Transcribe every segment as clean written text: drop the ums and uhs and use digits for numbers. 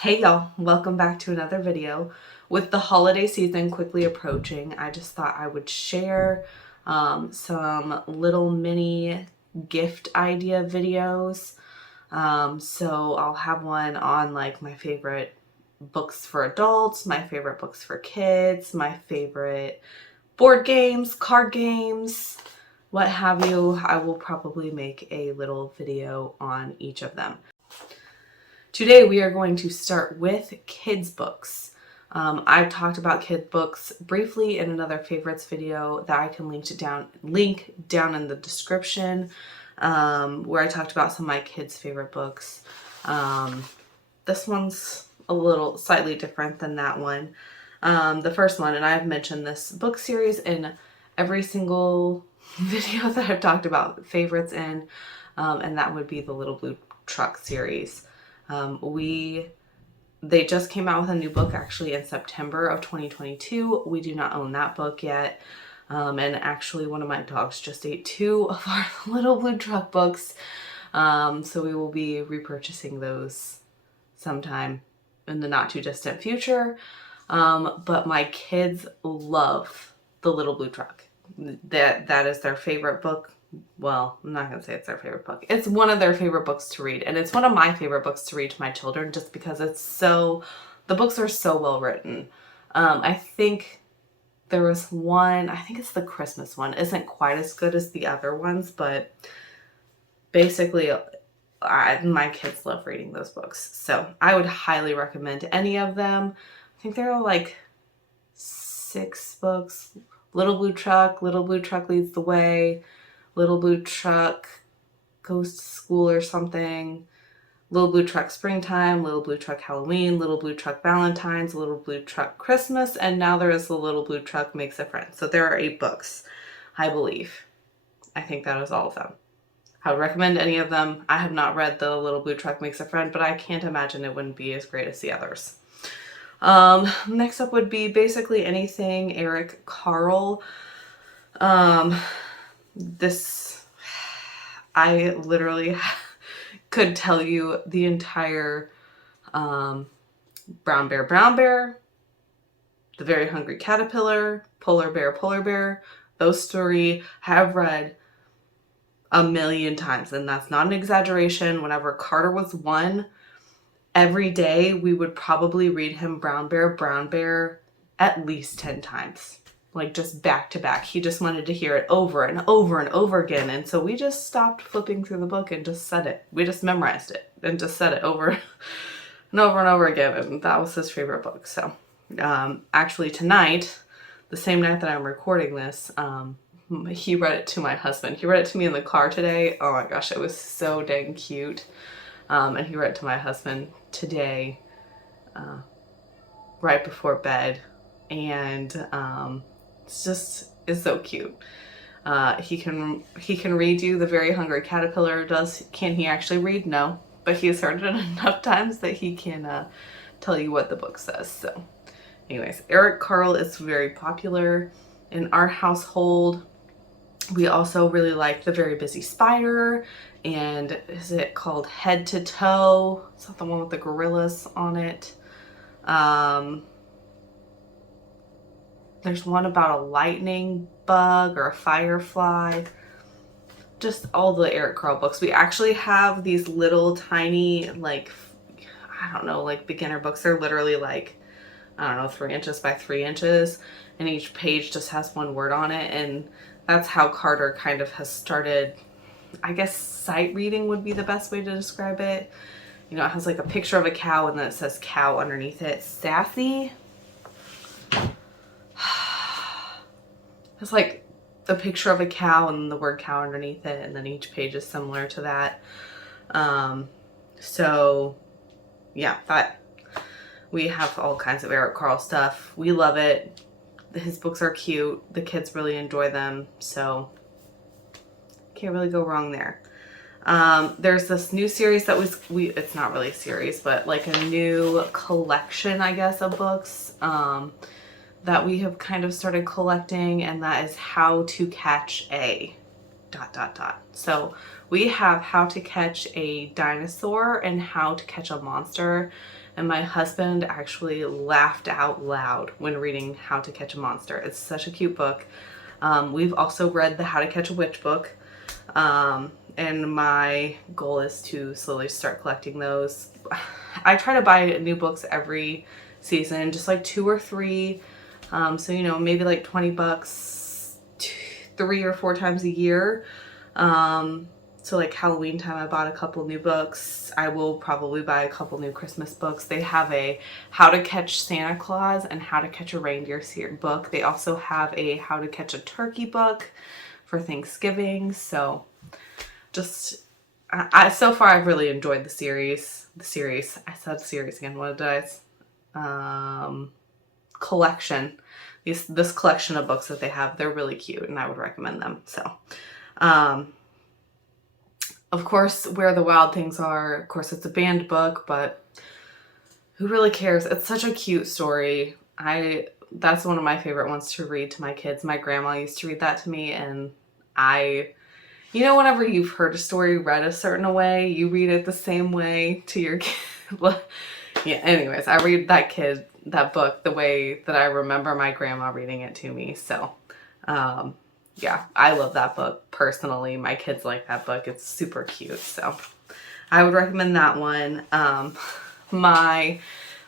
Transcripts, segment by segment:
Hey y'all, welcome back to another video. With the holiday season quickly approaching, I just thought I would share some little mini gift idea videos. So I'll have one on like my favorite books for adults, my favorite books for kids, my favorite board games, card games, what have you. I will probably make a little video on each of them. Today we are going to start with kids books. I've talked about kid books briefly in another favorites video that I can link down in the description, where I talked about some of my kids' favorite books. This one's a little slightly different than that one. The first one, and I've mentioned this book series in every single video that I've talked about favorites in, and that would be the Little Blue Truck series. They just came out with a new book actually in September of 2022. We do not own that book yet. And actually one of my dogs just ate 2 of our Little Blue Truck books. So we will be repurchasing those sometime in the not too distant future. But my kids love the Little Blue Truck. That is their favorite book. Well, I'm not going to say it's their favorite book. It's one of their favorite books to read. And it's one of my favorite books to read to my children just because the books are so well written. I think there was one, I think it's the Christmas one. Isn't quite as good as the other ones, but basically my kids love reading those books. So I would highly recommend any of them. I think there are like 6 books. Little Blue Truck Leads the Way, Little Blue Truck Goes to School or something, Little Blue Truck Springtime, Little Blue Truck Halloween, Little Blue Truck Valentine's, Little Blue Truck Christmas, and now there is the Little Blue Truck Makes a Friend. So there are 8 books, I believe. I think that is all of them. I would recommend any of them. I have not read the Little Blue Truck Makes a Friend, but I can't imagine it wouldn't be as great as the others. Next up would be basically anything Eric Carle. I literally could tell you the entire Brown Bear, The Very Hungry Caterpillar, Polar Bear. Those 3 have read a million times, and that's not an exaggeration. Whenever Carter was 1, every day we would probably read him Brown Bear at least 10 times. Like just back to back. He just wanted to hear it over and over and over again. And so we just stopped flipping through the book and just said it. We just memorized it and just said it over and over again. And that was his favorite book. So actually tonight, the same night that I'm recording this, he read it to my husband. He read it to me in the car today. Oh my gosh, it was so dang cute. And he read it to my husband today, right before bed. And it's so cute. He can read you The Very Hungry Caterpillar. Can he actually read? No, but he's heard it enough times that he can tell you what the book says. So anyways, Eric Carle is very popular in our household. We also really like The Very Busy Spider, and is it called Head to Toe? Is that the one with the gorillas on it? There's one about a lightning bug or a firefly. Just all the Eric Carle books. We actually have these little tiny, like, I don't know, like beginner books. They're literally like, I don't know, 3 inches by 3 inches. And each page just has 1 word on it. And that's how Carter kind of has started, I guess sight reading would be the best way to describe it. You know, it has like a picture of a cow and then it says cow underneath it. Sassy. It's like the picture of a cow and the word cow underneath it, and then each page is similar to that. So yeah, we have all kinds of Eric Carle stuff. We love it. His books are cute. The kids really enjoy them, so can't really go wrong there. There's this new series that it's not really a series, but like a new collection, I guess, of books that we have kind of started collecting, and that is How to Catch a ... So we have How to Catch a Dinosaur and How to Catch a Monster, And my husband actually laughed out loud when reading How to Catch a Monster. It's such a cute book. We've also read the How to Catch a Witch book. And my goal is to slowly start collecting those. I try to buy new books every season, just like 2 or 3. So, you know, maybe like $20 3 or 4 times a year. So like Halloween time, I bought a couple new books. I will probably buy a couple new Christmas books. They have a How to Catch Santa Claus and How to Catch a Reindeer book. They also have a How to Catch a Turkey book for Thanksgiving. So just, so far I've really enjoyed the series. I said series again. What did I? Collection. This collection of books that they have, they're really cute and I would recommend them. So, of course, Where the Wild Things Are. Of course, it's a banned book, but who really cares? It's such a cute story. That's one of my favorite ones to read to my kids. My grandma used to read that to me, and you know, whenever you've heard a story read a certain way, you read it the same way to your kid. Yeah, anyways, I read that book the way that I remember my grandma reading it to me. So, yeah, I love that book personally. My kids like that book. It's super cute. So I would recommend that one.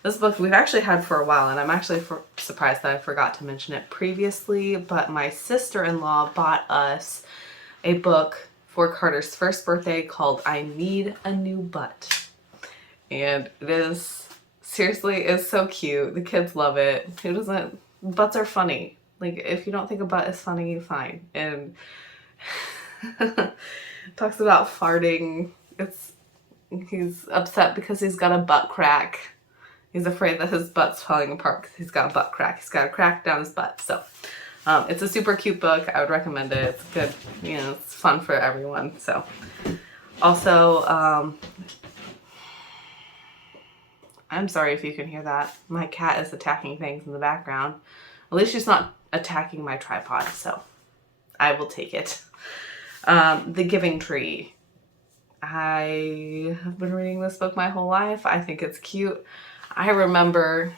This book we've actually had for a while, and I'm actually surprised that I forgot to mention it previously, but my sister-in-law bought us a book for Carter's first birthday called I Need a New Butt. And it is, seriously, it's so cute. The kids love it. Who doesn't? Butts are funny. Like, if you don't think a butt is funny, fine. And talks about farting. He's upset because he's got a butt crack. He's afraid that his butt's falling apart because he's got a butt crack. He's got a crack down his butt. So, it's a super cute book. I would recommend it. It's good. You know, it's fun for everyone. So, also, I'm sorry if you can hear that. My cat is attacking things in the background. At least she's not attacking my tripod, so I will take it. The Giving Tree. I have been reading this book my whole life. I think it's cute. I remember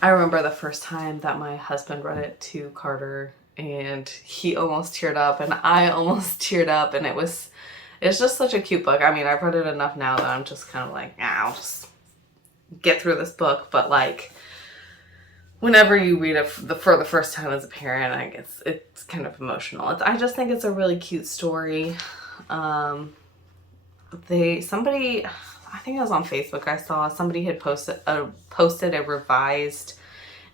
the first time that my husband read it to Carter, and he almost teared up and I almost teared up, and it's just such a cute book. I mean, I've read it enough now that I'm just kind of like, I'll just get through this book. But like, whenever you read it for the first time as a parent, I guess it's kind of emotional. I just think it's a really cute story. Somebody, I think it was on Facebook, I saw somebody had posted a revised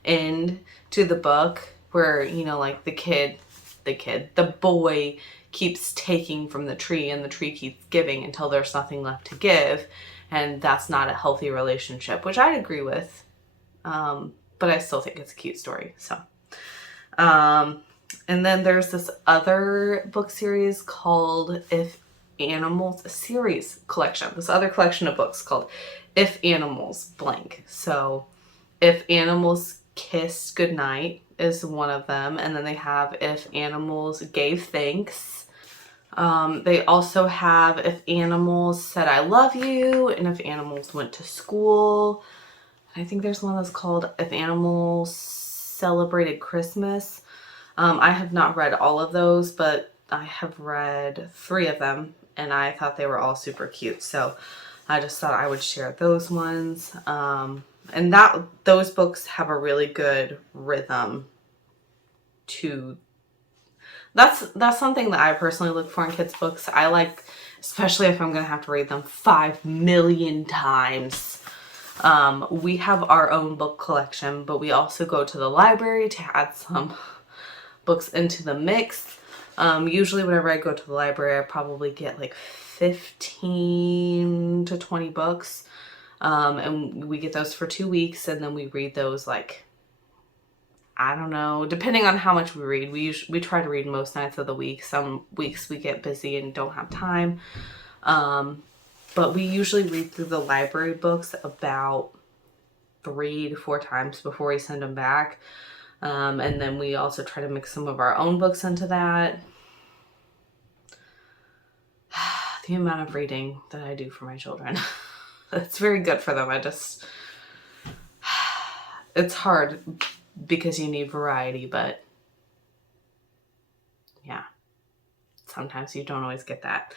end to the book where, you know, like the boy keeps taking from the tree and the tree keeps giving until there's nothing left to give. And that's not a healthy relationship, which I'd agree with. But I still think it's a cute story. So, and then there's this other book series called If Animals, this other collection of books called If Animals Blank. So If Animals Kissed Goodnight is one of them. And then they have If Animals Gave Thanks. They also have If Animals Said I Love You and If Animals Went to School. I think there's one that's called If Animals Celebrated Christmas. I have not read all of those, but I have read 3 of them, and I thought they were all super cute. So I just thought I would share those ones. And those books have a really good rhythm to. That's something that I personally look for in kids' books. I like, especially if I'm going to have to read them 5 million times. We have our own book collection, but we also go to the library to add some books into the mix. Usually whenever I go to the library, I probably get like 15 to 20 books. And we get those for 2 weeks, and then we read those, like, I don't know, depending on how much we read. We try to read most nights of the week. Some weeks we get busy and don't have time. But we usually read through the library books about 3 to 4 times before we send them back. And then we also try to mix some of our own books into that. The amount of reading that I do for my children. it's very good for them. It's hard because you need variety, but yeah, sometimes you don't always get that.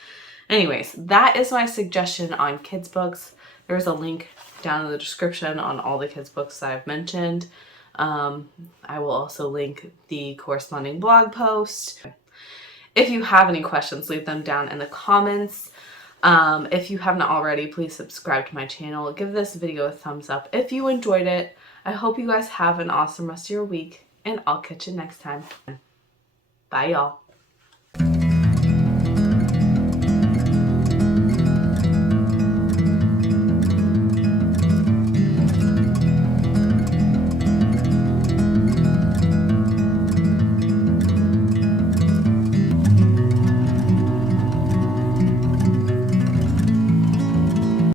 Anyways, that is my suggestion on kids books. There's a link down in the description on all the kids books that I've mentioned. I will also link the corresponding blog post. If you have any questions, leave them down in the comments. If you haven't already, please subscribe to my channel. Give this video a thumbs up if you enjoyed it. I hope you guys have an awesome rest of your week, and I'll catch you next time. Bye, y'all.